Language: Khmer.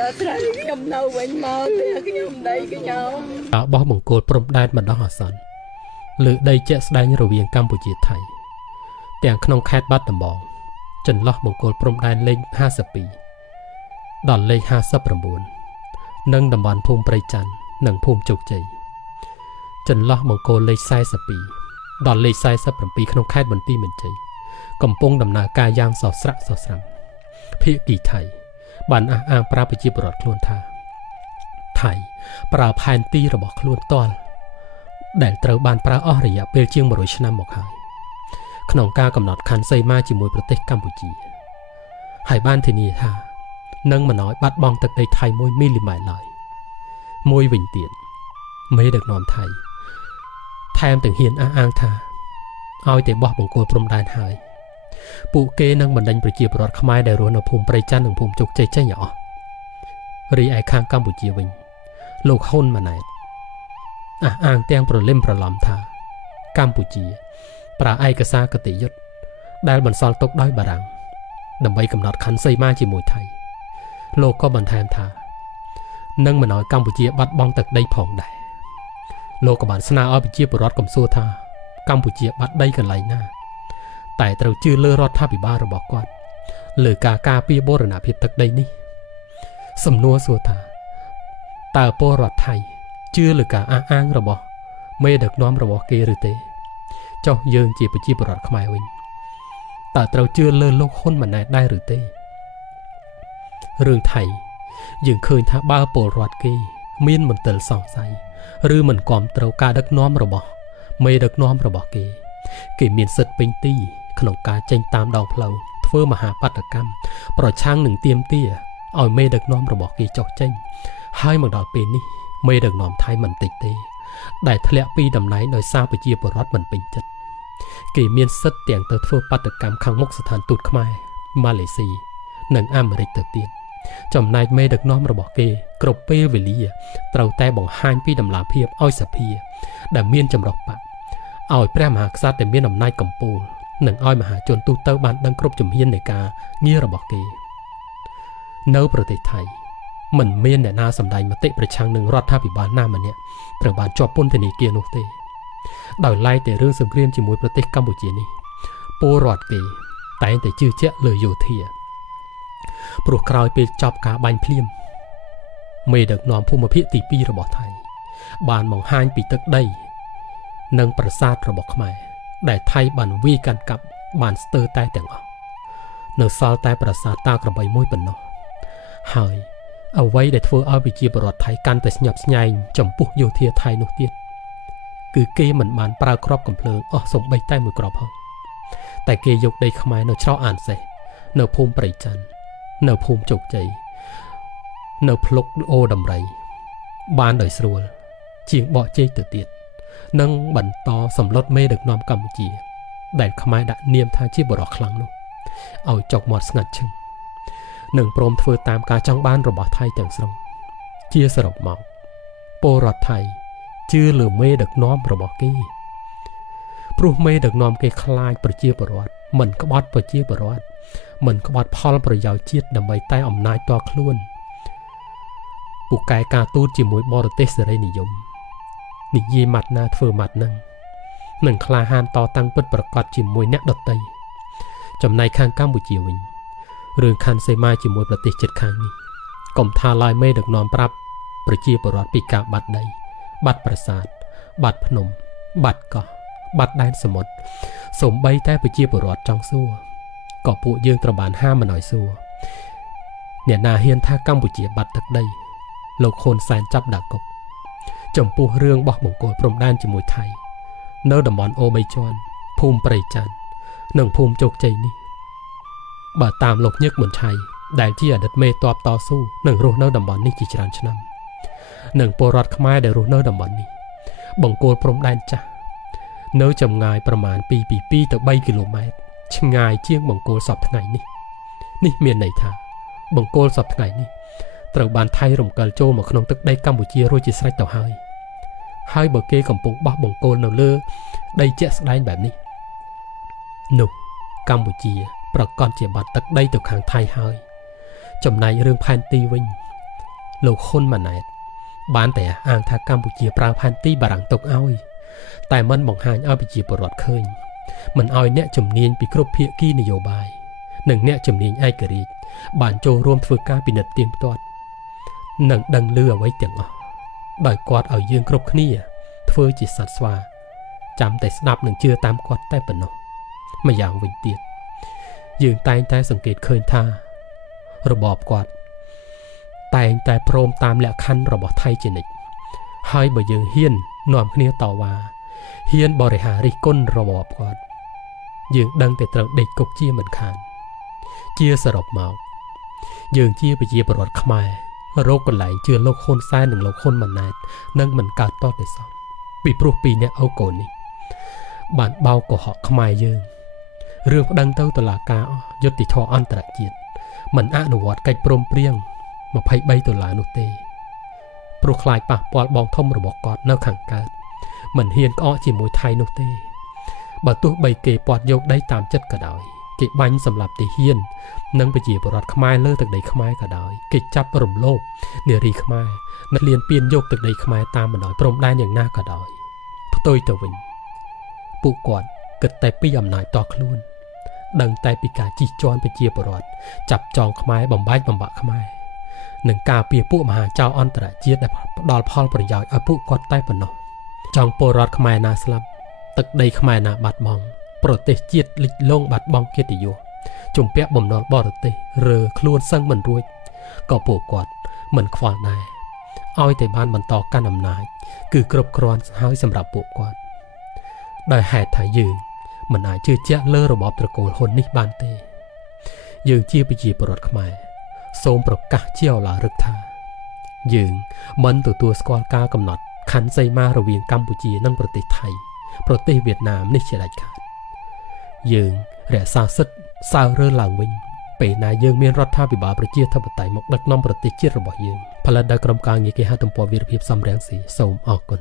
ដល់ស្រ័យខ្ញុំនៅវិញមកទេខ្ញុំដីខ្ញុំបោះបង្គោលព្រំដែនបណ្ដោះអាសន្នលើដីជាក់ស្ដែងរវាងកម្ពុជាថៃទាំងក្នុងខេត្តបាត់ដំបងចន្លោះបង្គោលព្រំដែនលេខ52ដល់លេខ59និងតំបន់ភូមិព្រៃច័ន្ទនិងភូមិជោគជ័យចន្លោះបង្គោលលេខ42ដល់លេខ47ក្នុងខេត្តបន្ទាយមានជ័យកំពុងដំណើរការយ៉ាងសស្រាក់សស្រាំភាគីថៃបានអះអាងប្រាប់ប្រជាពលរដ្ឋខ្លួនថាថៃប្រើផែនទីរបស់ខ្លួនផ្ទាល់ដែលត្រូវបានប្រើអស់រយៈពេលជាង100ឆ្នាំមកហើយក្នុងការកំណត់ខណ្ឌសីមាជាមួយប្រទេសកម្ពុជាហើយបានធានាថានឹងមិនឲ្យបាត់បង់ទឹកដីថៃ1មីលីម៉ែត្រឡើយមួយវិញទៀតមេដឹកនាំថៃថែមទាំងហ៊ានអះអាងថាឲ្យតែបោះបង្គោលព្រំដែនហើយពួកគេនឹងបណ្ដេញប្រជាពលរដ្ឋខ្មែរដែលរស់នៅភូមិព្រៃច័ន្ទនិងភូមិជោគជ័យចេញអស់រីឯខាងកម្ពុជាវិញលោកហ៊ុនម៉ាណែតអះអាងទាំងប្រលឹមប្រឡំថាកម្ពុជាប្រើឯកសារគតិយុត្តដែលបន្សល់ទុកដោយបារាំងដើម្បីកំណត់ខណ្ឌសីមាជាមួយថៃលោកក៏បន្ថែមថានឹងមិនឲ្យកម្ពុជាបាត់បង់ទឹកដីផងដែរលោកក៏បានស្នើឲ្យប្រជាពលរដ្ឋកំសួរថាកម្ពុជាបាត់ដីកន្លែងណាតែត្រូវជឿលើរដ្ឋាភិបាលរបស់គាត់លើការការពារបូរណភាពទឹកដីនេះសំណួរសួរថាតើពលរដ្ឋថៃជឿលើការអះអាងរបស់មេដឹកនាំរបស់គេឬទេចុះយើងជាប្រជាពលរដ្ឋខ្មែរវិញតើត្រូវជឿលើលោកហ៊ុនម៉ាណែតដែរឬទេរឿងថៃយើងឃើញថាបើពលរដ្ឋគេមានមន្ទិលសង្ស័យឬមិនគាំទ្រការដឹកនាំរបស់មេដឹកនាំរបស់គេមានសិទ្ធិពេញទីក្នុងការចេញតាមដងផ្លូវធ្វើមហាបាតកម្មប្រឆាំងនឹងទាមទារឲ្យមេដឹកនាំរបស់គេចុះចេញហើយមកដល់ពេលនេះមេដឹកនាំថៃមិនតិចទេដែលធ្លាក់ពីតំណែងដោយសារប្រជាពលរដ្ឋមិនពេញចិត្តគេមានសិទ្ធិទាំងទៅធ្វើបាតកម្មខាងមុខស្ថានទូតខ្មែរម៉ាឡេស៊ីនិងអាមេរិកទៅទៀតចំណែកមេដឹកនាំរបស់គេគ្រប់ពេលវេលាត្រូវតែបង្ហាញពីដំណាភាពឲ្យសភាដែលមានចម្រុះបកឲ្យព្រះមហាក្សត្រដែលមានអំណាចកំពូលនិងឲ្យមហាជនទូទៅបានដឹងគ្រប់ជំហាននៃការងាររបស់គេនៅប្រទេសថៃមិនមានអ្នកណាសម្ដែងមតិប្រឆាំងនឹងរដ្ឋាភិបាលណាម្នាក់ត្រូវបានជាប់ពន្ធនាគារនោះទេដោយឡែកតែរឿងសង្គ្រាមជាមួយប្រទេសកម្ពុជានេះពលរដ្ឋគេតែងតែជឿជាក់លើយោធាព្រោះក្រោយពេលចប់ការបាញ់ភ្លាមមេដឹកនាំភូមិភាគទី2របស់ថៃបានបង្ហាញពីទឹកដីនិងប្រាសាទរបស់ខ្មែរដែលថៃបានវាយកាន់កាប់បានស្ទើរតែទាំងអស់នៅសល់តែប្រាសាទតាក្របីមួយប៉ុណ្ណោះហើយអ្វីដែលធ្វើឲ្យប្រជាពលរដ្ឋថៃកាន់តែស្ញប់ស្ញែងចំពោះយោធាថៃនោះទៀតគឺគេមិនបានប្រើគ្រាប់កាំភ្លើងអស់សូម្បីតែមួយគ្រាប់ផងតែគេយកដីខ្មែរនៅច្រកអានសេះនៅភូមិព្រៃច័ន្ទនៅភូមិជោគជ័យនៅភ្លុកអូដំរីបានដោយស្រួលជាងបកជ័យទៅទៀតនិងបន្តសម្លុតមេដឹកនាំកម្ពុជាដែលខ្មែរដាក់នាមថាជាបរិសុទ្ធខ្លាំងនោះឲ្យចុកមាត់ស្ងាត់ឈឹងនិងព្រមធ្វើតាមការចង់បានរបស់ថៃទាំងស្រុងជាសរុបមកពលរដ្ឋថៃជឿលើមេដឹកនាំរបស់គេព្រោះមេដឹកនាំគេខ្លាចប្រជាពលរដ្ឋមិនក្បត់ប្រជាពលរដ្ឋមិនក្បត់ផលប្រយោជន៍ជាតិដើម្បីតែអំណាចតខ្លួនពូកែការទូតជាមួយបរទេសសេរីនិយមនិយាយម៉ាត់ណាធ្វើម៉ាត់ហ្នឹងនឹងក្លាហានតតាំងពិតប្រកបជាមួយអ្នកដទៃចំណែកខាងកម្ពុជាវិញរឿងខណ្ឌសីមាជាមួយប្រទេសជិតខាងនេះកុំថាឡើយមេដឹកនាំប្រាប់ប្រជាពលរដ្ឋពីការបាត់ដីបាត់ប្រាសាទបាត់ភ្នំបាត់កោះបាត់ដែនសមុទ្រសូម្បីតែប្រជាពលរដ្ឋចង់សួរក៏ពួកយើងត្រូវបានហាមមិនឲ្យសួរអ្នកណាហ៊ានថាកម្ពុជាបាត់ទឹកដីលោកហ៊ុនសែនចាប់ដាក់គុកចំពោះរឿងបោះបង្គោលព្រំដែនជាមួយថៃនៅតំបន់អូ3ជាន់ភូមិព្រៃច័ន្ទនិងភូមិជោគជ័យនេះបើតាមលោកញឹកមុនឆៃដែលជាអតីតមេទ័ពតស៊ូនិងរស់នៅតំបន់នេះជាច្រើនឆ្នាំនិងពលរដ្ឋខ្មែរដែលរស់នៅតំបន់នេះបង្គោលព្រំដែនចាស់នៅចម្ងាយប្រមាណពី2ទៅ3គីឡូម៉ែត្រឆ្ងាយជាងបង្គោលសពថ្ងៃនេះមានន័យថាបង្គោលសពថ្ងៃនេះត្រូវបានថៃរំកិលចូលមកក្នុងទឹកដីកម្ពុជារួចជាស្រេចទៅហើយបើគេកំពុងបោះបង្គោលនៅលើដីជាក់ស្ដែងបែបនេះនោះកម្ពុជាប្រកាសជាបាត់ទឹកដីទៅខាងថៃហើយចំណែករឿងផែនទីវិញ លោកហ៊ុនម៉ាណែតបានតែអាងថាកម្ពុជាប្រើផែនទីបារាំងទុកឲ្យតែមិនបង្ហាញឲ្យប្រជាពលរដ្ឋឃើញមិនឲ្យអ្នកជំនាញពីគ្រប់ភាគីនយោបាយនិងអ្នកជំនាញឯករាជ្យបានចូលរួមធ្វើការពិនិត្យទៀងទាត់និងដឹងឮអ្វីទាំងអស់ដោយគាត់ឲ្យយើងគ្រប់គ្នាធ្វើជាសត្វស្វាចាំតែស្ដាប់និងជឿតាមគាត់តែប៉ុណ្ណោះម្យ៉ាងវិញទៀតយើងតែងតែសង្កេតឃើញថារបបគាត់តែងតែព្រមតាមលក្ខខណ្ឌរបស់ថៃជានិច្ចហើយបើយើងហ៊ាននាំគ្នាតវ៉ាហ៊ានបរិហារិះគន់របបគាត់យើងដឹងតែត្រូវដេកគុកជាមិនខានជាសរុបមកយើងជាប្រជាពលរដ្ឋខ្មែររកកន្លែងជឿលោកហ៊ុនសែននិងលោកហ៊ុនម៉ាណែតនឹងមិនកើតតតែសោះពីព្រោះពីរអ្នកអូកូននេះបានបោកកុហកខ្មែរយើងរឿងប្តឹងទៅតុលាការយុត្តិធម៌អន្តរជាតិមិនអនុវត្តកិច្ចព្រមព្រៀង$23នោះទេព្រោះខ្លាចប៉ះពាល់បងធំរបស់គាត់នៅខាងកើតមិនហ៊ានក្អកជាមួយថៃនោះទេបើទោះបីគេពាត់យកដីតាមចិត្តក៏ដោយគេបាញ់សម្លាប់ទាហាននិងប្រជាពលរដ្ឋខ្មែរលើទឹកដីខ្មែរក៏ដោយគេចាប់រំលោភនារីខ្មែរនិងលៀនពៀនយកទឹកដីខ្មែរតាមបណ្ដោយព្រំដែនយ៉ាងណាក៏ដោយផ្ទុយទៅវិញពួកគាត់គិតតែពីអំណាចតខ្លួនដឹងតែពីការជិះជាន់ប្រជាពលរដ្ឋចាប់ចងខ្មែរបំបែកបំបាក់ខ្មែរនឹងការពារពួកមហាចៅអន្តរជាតិដែលផ្ដល់ផលប្រយោជន៍ឲ្យពួកគាត់តែប៉ុណ្ណោះចង់ពលរដ្ឋខ្មែរណាស្លាប់ទឹកដីខ្មែរណាបាត់បង់ប្រទេសជាតិលិចលង់បាត់បង់កិត្តិយសជំពាក់បំណុលបរទេសរើខ្លួនសឹងមិនរួចក៏ពួកគាត់មិនខ្វល់ដែរឲ្យតែបានបន្តកាន់អំណាចគឺគ្រប់គ្រាន់ហើយសម្រាប់ពួកគាត់ដោយហេតុថាយើងមិនអាចជឿជាក់លើរបបត្រកូលហ៊ុននេះបានទេយើងជាប្រជាពលរដ្ឋខ្មែរសូមប្រកាសជាឧឡារិកថាយើងមិនទទួលស្គាល់ការកំណត់ខណ្ឌសីមារវាងកម្ពុជានិងប្រទេសថៃប្រទេសវៀតណាមនេះជាដាច់ខាតយើងរក្សាសិទ្ធិសើរើឡើងវិញពេលណាយើងមានរដ្ឋាភិបាលប្រជាធិបតេយ្យមកដឹកនាំប្រទេសជាតិរបស់យើងផលិតដោយក្រុមការងារគេហទំព័រវីរភាពសំរងស៊ីសូមអរគុណ